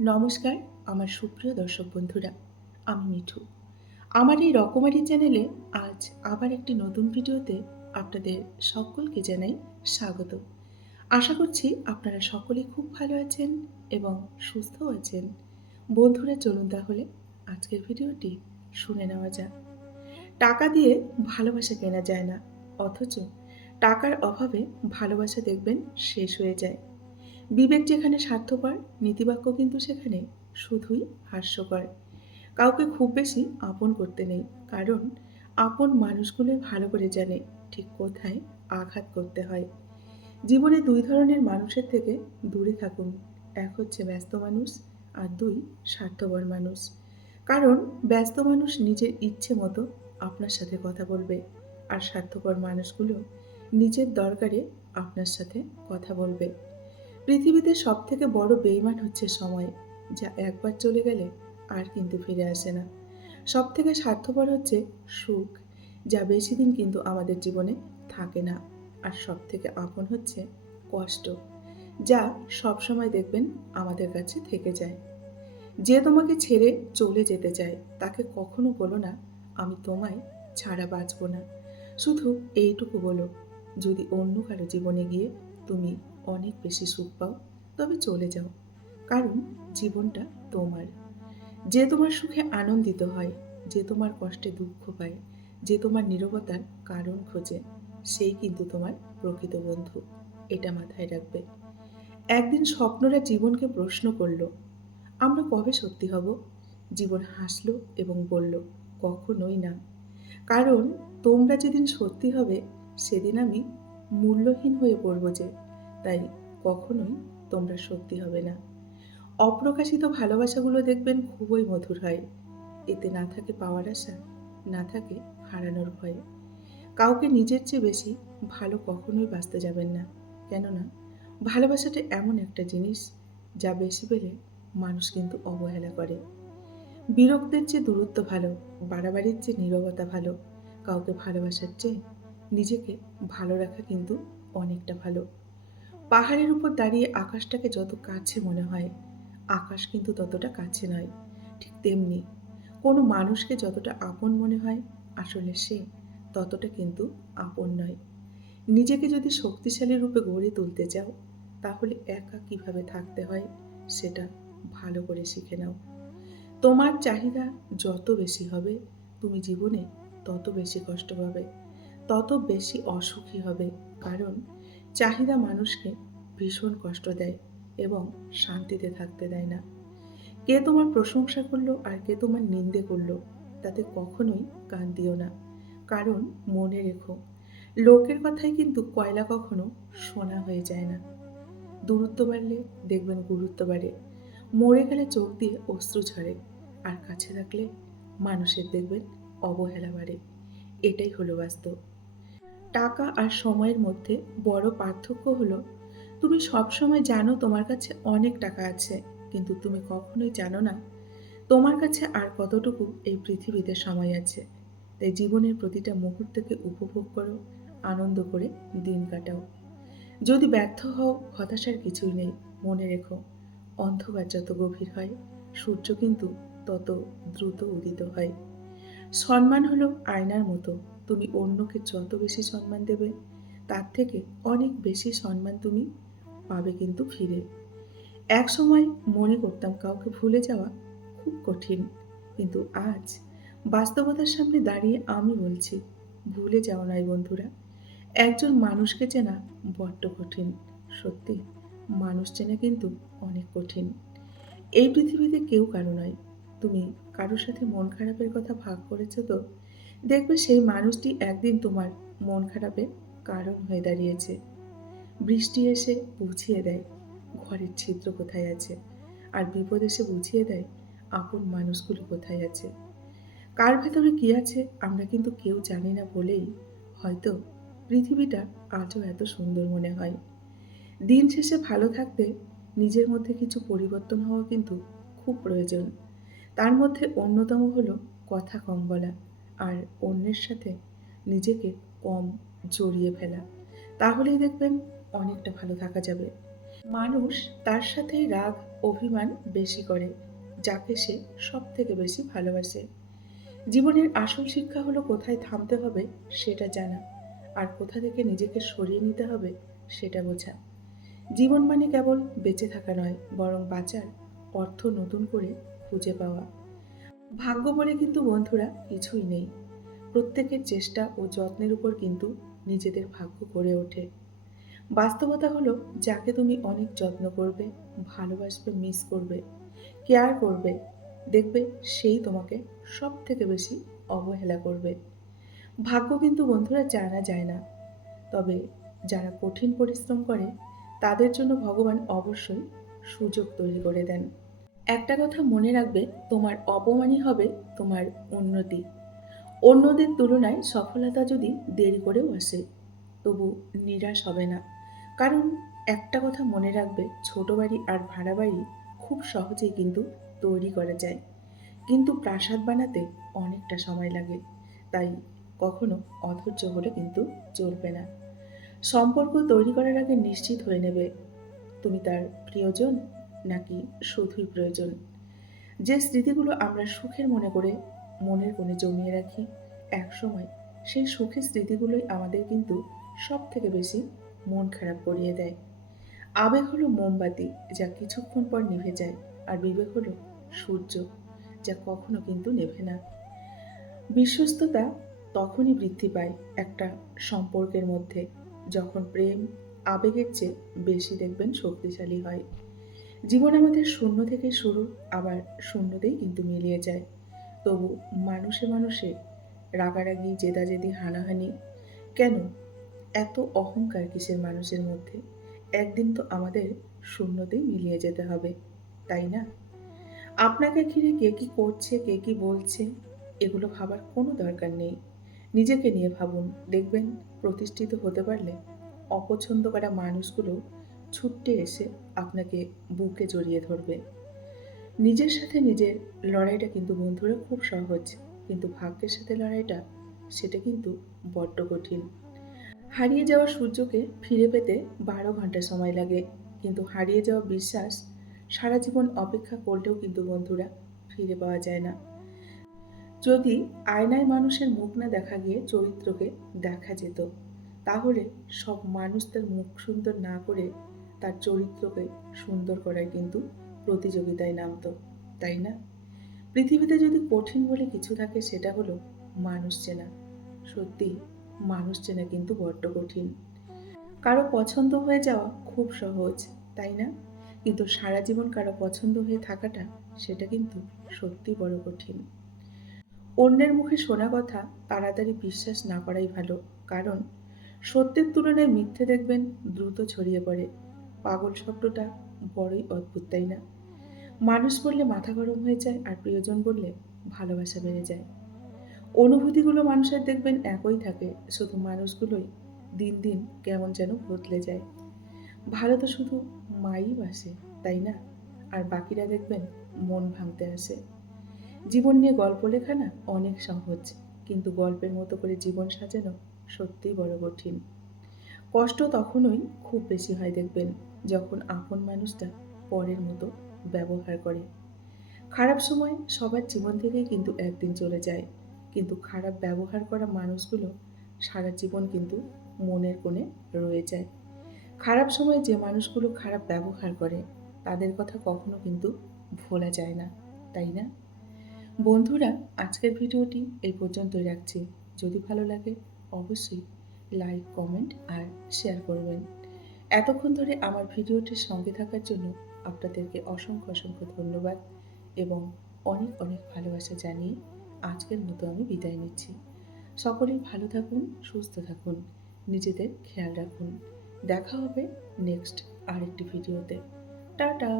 নমস্কার, আমার সুপ্রিয় দর্শক বন্ধুরা। আমি মিঠু। আমার এই রকমারি চ্যানেলে আজ আবার একটি নতুন ভিডিওতে আপনাদের সকলকে জানাই স্বাগত। আশা করছি আপনারা সকলেই খুব ভালো আছেন এবং সুস্থও আছেন। বন্ধুরা চলুন তাহলে আজকের ভিডিওটি শুনে নেওয়া যাক। টাকা দিয়ে ভালোবাসা কেনা যায় না, অথচ টাকার অভাবে ভালোবাসা দেখবেন শেষ হয়ে যায়। বিবেক যেখানে স্বার্থপর, নীতিবাক্য কিন্তু সেখানে শুধুই হাস্যকর। কাউকে খুব বেশি আপন করতে নেই, কারণ আপন মানুষগুলোই ভালো করে জানে ঠিক কোথায় আঘাত করতে হয়। জীবনে দুই ধরনের মানুষের থেকে দূরে থাকুন। এক হচ্ছে ব্যস্ত মানুষ, আর দুই স্বার্থপর মানুষ। কারণ ব্যস্ত মানুষ নিজের ইচ্ছে মতো আপনার সাথে কথা বলবে, আর স্বার্থপর মানুষগুলো নিজের দরকারে আপনার সাথে কথা বলবে। পৃথিবীতে সবথেকে বড় বেইমান হচ্ছে সময়, যা একবার চলে গেলে আর কিন্তু ফিরে আসে না। সবথেকে স্বার্থপর হচ্ছে সুখ, যা বেশি দিন কিন্তু আমাদের জীবনে থাকে না। আর সবথেকে আপন হচ্ছে কষ্ট, যা সবসময় দেখবেন আমাদের কাছে থেকে যায়। যে তোমাকে ছেড়ে চলে যেতে চায় তাকে কখনো বলো না, আমি তোমায় ছাড়া বাঁচব না। শুধু এইটুকু বলো, যদি অন্য কারো জীবনে গিয়ে তুমি অনেক বেশি সুখ পাও, তবে চলে যাও। কারণ জীবনটা তোমার। যে তোমার সুখে আনন্দিত হয়, যে তোমার কষ্টে দুঃখ পায়, যে তোমার নীরবতার কারণ খোঁজে, সেই কিন্তু তোমার প্রকৃত বন্ধু। এটা মাথায় রাখবে। একদিন স্বপ্নরা জীবনকে প্রশ্ন করল, আমরা কবে সত্যি হব? জীবন হাসল এবং বলল, কখনোই না। কারণ তোমরা যেদিন সত্যি হবে, সেদিন আমি মূল্যহীন হয়ে পড়ব যে, তাই কখনোই তোমরা সত্যি হবে না। অপ্রকাশিত ভালোবাসাগুলো দেখবেন খুবই মধুর হয়। এতে না থাকে পাওয়ার আশা, না থাকে হারানোর ভয়। কাউকে নিজের চেয়ে বেশি ভালো কখনোই বাঁচতে যাবেন না। কেননা ভালোবাসাটা এমন একটা জিনিস, যা বেশি পেলে মানুষ কিন্তু অবহেলা করে। বিরক্তের চেয়ে দূরত্ব ভালো, বাড়াবাড়ির চেয়ে নীরবতা ভালো। কাউকে ভালোবাসার চেয়ে নিজেকে ভালো রাখা কিন্তু অনেকটা ভালো। পাহাড়ের উপর দাঁড়িয়ে আকাশটাকে যত কাছে মনে হয়, আকাশ কিন্তু ততটা কাছে নয়। ঠিক তেমনি কোনো মানুষকে যতটা আপন মনে হয়, আসলে সে ততটা কিন্তু আপন নয়। নিজেকে যদি শক্তিশালী রূপে গড়ে তুলতে চাও, তাহলে একা কিভাবে থাকতে হয় সেটা ভালো করে শিখে নাও। তোমার চাহিদা যত বেশি হবে, তুমি জীবনে তত বেশি কষ্ট পাবে, তত বেশি অসুখী হবে। কারণ চাহিদা মানুষকে ভীষণ কষ্ট দেয় এবং শান্তিতে থাকতে দেয় না। কে তোমার প্রশংসা করলো আর কে তোমার নিন্দে করলো, তাতে কখনোই কান দিও না। কারণ মনে রেখো, লোকের কথায় কিন্তু কয়লা কখনো সোনা হয়ে যায় না। দূরত্ব বাড়লে দেখবেন গুরুত্ব বাড়ে। মরে গেলে চোখ দিয়ে অশ্রু ঝরে, আর কাছে থাকলে মানুষের দেখবেন অবহেলা বাড়ে। এটাই হলো বাস্তব। টাকা আর সময়ের মধ্যে বড় পার্থক্য হলো, তুমি সবসময় জানো তোমার কাছে অনেক টাকা আছে, কিন্তু তুমি কখনোই জানো না তোমার কাছে আর কতটুকু এই পৃথিবীতে সময় আছে। তাই জীবনের প্রতিটা মুহূর্তকে উপভোগ করো, আনন্দ করে দিন কাটাও। যদি ব্যর্থ হও, হতাশার কিছুই নেই। মনে রেখো, অন্ধকার যত গভীর হয়, সূর্য কিন্তু তত দ্রুত উদিত হয়। সম্মান হলো আয়নার মতো। তুমি অন্যকে যত বেশি সম্মান দেবে, তার থেকে অনেক বেশি সম্মান তুমি পাবে কিন্তু ফিরে। একসময় মনে করতাম কাউকে ভুলে যাওয়া খুব কঠিন, কিন্তু আজ বাস্তবতার সামনে দাঁড়িয়ে আমি বলছি, ভুলে যাওয়া নয় বন্ধুরা, একজন মানুষকে চেনা বড্ড কঠিন। সত্যি, মানুষ চেনা কিন্তু অনেক কঠিন। এই পৃথিবীতে কেউ কারো নয়। তুমি কারোর সাথে মন খারাপের কথা ভাগ করেছো তো, দেখবে সেই মানুষটি একদিন তোমার মন খারাপের কারণ হয়ে দাঁড়িয়েছে। বৃষ্টি এসে বুঝিয়ে দেয় ঘরের ছিদ্র কোথায় আছে, আর বিপদ এসে বুঝিয়ে দেয় আপন মানুষগুলো কোথায় আছে। কার ভেতরে কি আছে আমরা কিন্তু কেউ জানি না বলেই হয়তো পৃথিবীটা আজও এত সুন্দর মনে হয়। দিন শেষে ভালো থাকতে নিজের মধ্যে কিছু পরিবর্তন হওয়া কিন্তু খুব প্রয়োজন। তার মধ্যে অন্যতম হলো কথা কম বলা, আর অন্যের সাথে নিজেকে কম জড়িয়ে ফেলা। তাহলেই দেখবেন অনেকটা ভালো থাকা যাবে। মানুষ তার সাথেই রাগ, অভিমান বেশি করে, যাকে সে সব থেকে বেশি ভালোবাসে। জীবনের আসল শিক্ষা হলো কোথায় থামতে হবে সেটা জানা, আর কোথা থেকে নিজেকে সরিয়ে নিতে হবে সেটা বোঝা। জীবন মানে কেবল বেঁচে থাকা নয়, বরং বাঁচার অর্থ নতুন করে খুঁজে পাওয়া। ভাগ্য বলে কিন্তু বন্ধুরা কিছুই নেই। প্রত্যেকের চেষ্টা ও যত্নের উপর কিন্তু নিজেদের ভাগ্য গড়ে ওঠে। বাস্তবতা হলো, যাকে তুমি অনেক যত্ন করবে, ভালোবাসবে, মিস করবে, কেয়ার করবে, দেখবে সেই তোমাকে সব থেকে বেশি অবহেলা করবে। ভাগ্য কিন্তু বন্ধুরা জানা যায় না, তবে যারা কঠিন পরিশ্রম করে তাদের জন্য ভগবান অবশ্যই সুযোগ তৈরি করে দেন। একটা কথা মনে রাখবে, তোমার অপমানই হবে তোমার উন্নতি। অন্যদের তুলনায় সফলতা যদি দেরি করেও আসে, তবু নিরাশ হবে না। কারণ একটা কথা মনে রাখবে, ছোট বাড়ি আর ভাড়া বাড়ি খুব সহজেই কিন্তু তৈরি করা যায়, কিন্তু প্রাসাদ বানাতে অনেকটা সময় লাগে। তাই কখনো অধৈর্য হলে কিন্তু চলবে না। সম্পর্ক তৈরি করার আগে নিশ্চিত হয়ে নেবে, তুমি তার প্রিয়জন নাকি শুধুই প্রয়োজন। যে স্মৃতিগুলো আমরা সুখের মনে করে মনের কোণে জমিয়ে রাখি, একসময় সেই সুখের স্মৃতিগুলোই আমাদের কিন্তু সব থেকে বেশি মন খারাপ করিয়ে দেয়। আবেগ হলো মোমবাতি, যা কিছুক্ষণ পর নিভে যায়, আর বিবেক হলো সূর্য, যা কখনো কিন্তু নেভে না। বিশ্বস্ততা তখনই বৃদ্ধি পায় একটা সম্পর্কের মধ্যে, যখন প্রেম আবেগের চেয়ে বেশি দেখবেন শক্তিশালী হয়। জীবন আমাদের শূন্য থেকে শুরু, আবার শূন্যতেই কিন্তু মিলিয়ে যায়। তবু মানুষে মানুষে রাগারাগি, জেদাজেদি, হানাহানি কেন? এত অহংকার কিসের মানুষের মধ্যে? একদিন তো আমাদের শূন্যতেই মিলিয়ে যেতে হবে, তাই না? আপনাকে ঘিরে কে কি করছে, কে কি বলছে, এগুলো ভাবার কোনো দরকার নেই। নিজেকে নিয়ে ভাবুন, দেখবেন প্রতিষ্ঠিত হতে পারলে অপছন্দ করা মানুষগুলো ছুটে এসে আপনাকে বুকে জড়িয়ে ধরবে। নিজের সাথে নিজের লড়াইটা কিন্তু বন্ধুরা খুব সহজ, কিন্তু ভাগ্যের সাথে লড়াইটা, সেটা কিন্তু বড্ড কঠিন। হারিয়ে যাওয়া সূর্যকে ফিরে পেতে 12 ঘন্টা সময় লাগে, কিন্তু হারিয়ে যাওয়া বিশ্বাস সারা জীবন অপেক্ষা করলেও কিন্তু বন্ধুরা ফিরে পাওয়া যায় না। যদি আয়নায় মানুষের মুখ না দেখা গিয়ে চরিত্রকে দেখা যেত, তাহলে সব মানুষ তার মুখ সুন্দর না করে তার চরিত্রকে সুন্দর করার কিন্তু প্রতিযোগিতায় নামতো, তাই না? পৃথিবীতে যদি কঠিন বলে কিছু থাকে, সেটা হলো মানুষ চেনা। সত্যি, মানুষ চেনা কিন্তু বড্ড কঠিন। কারো পছন্দ হয়ে যাওয়া খুব সহজ, তাই না? কিন্তু সারা জীবন কারো পছন্দ হয়ে থাকাটা, সেটা কিন্তু সত্যি বড় কঠিন। অন্যের মুখে শোনা কথা তাড়াতাড়ি বিশ্বাস না করাই ভালো, কারণ সত্যের তুলনায় মিথ্যে দেখবেন দ্রুত ছড়িয়ে পড়ে। পাগল শব্দটা বড়ই অদ্ভুত, তাই না? মানুষ বললে মাথা গরম হয়ে যায়, আর প্রিয়জন বললে ভালোবাসা বেড়ে যায়। অনুভূতিগুলো মানুষের দেখবেন একই থাকে, শুধু মানুষগুলোই দিন দিন কেমন যেন বদলে যায়। ভালো তো শুধু মাই বাসে, তাই না? আর বাকিরা দেখবেন মন ভাঙতে আসে। জীবন নিয়ে গল্প লেখা না অনেক সহজ, কিন্তু গল্পের মতো করে জীবন সাজানো সত্যিই বড় কঠিন। কষ্ট তখনই খুব বেশি হয় দেখবেন, যখন আপন মানুষটা পরের মতো ব্যবহার করে। খারাপ সময় সবার জীবন থেকেই কিন্তু একদিন চলে যায়, কিন্তু খারাপ ব্যবহার করা মানুষগুলো সারা জীবন কিন্তু মনের কোণে রয়ে যায়। খারাপ সময়ে যে মানুষগুলো খারাপ ব্যবহার করে, তাদের কথা কখনো কিন্তু ভোলা যায় না, তাই না? বন্ধুরা, আজকের ভিডিওটি এই পর্যন্তই রাখছি। যদি ভালো লাগে অবশ্যই লাইক, কমেন্ট আর শেয়ার করবেন। এতক্ষণ ধরে আমার ভিডিওটির সঙ্গে থাকার জন্য আপনাদেরকে অসংখ্য অসংখ্য ধন্যবাদ এবং অনেক অনেক ভালোবাসা জানিয়ে আজকের মতো আমি বিদায় নিচ্ছি। সকলেই ভালো থাকুন, সুস্থ থাকুন, নিজেদের খেয়াল রাখুন। দেখা হবে নেক্সট আরেকটি ভিডিওতে। টাটা।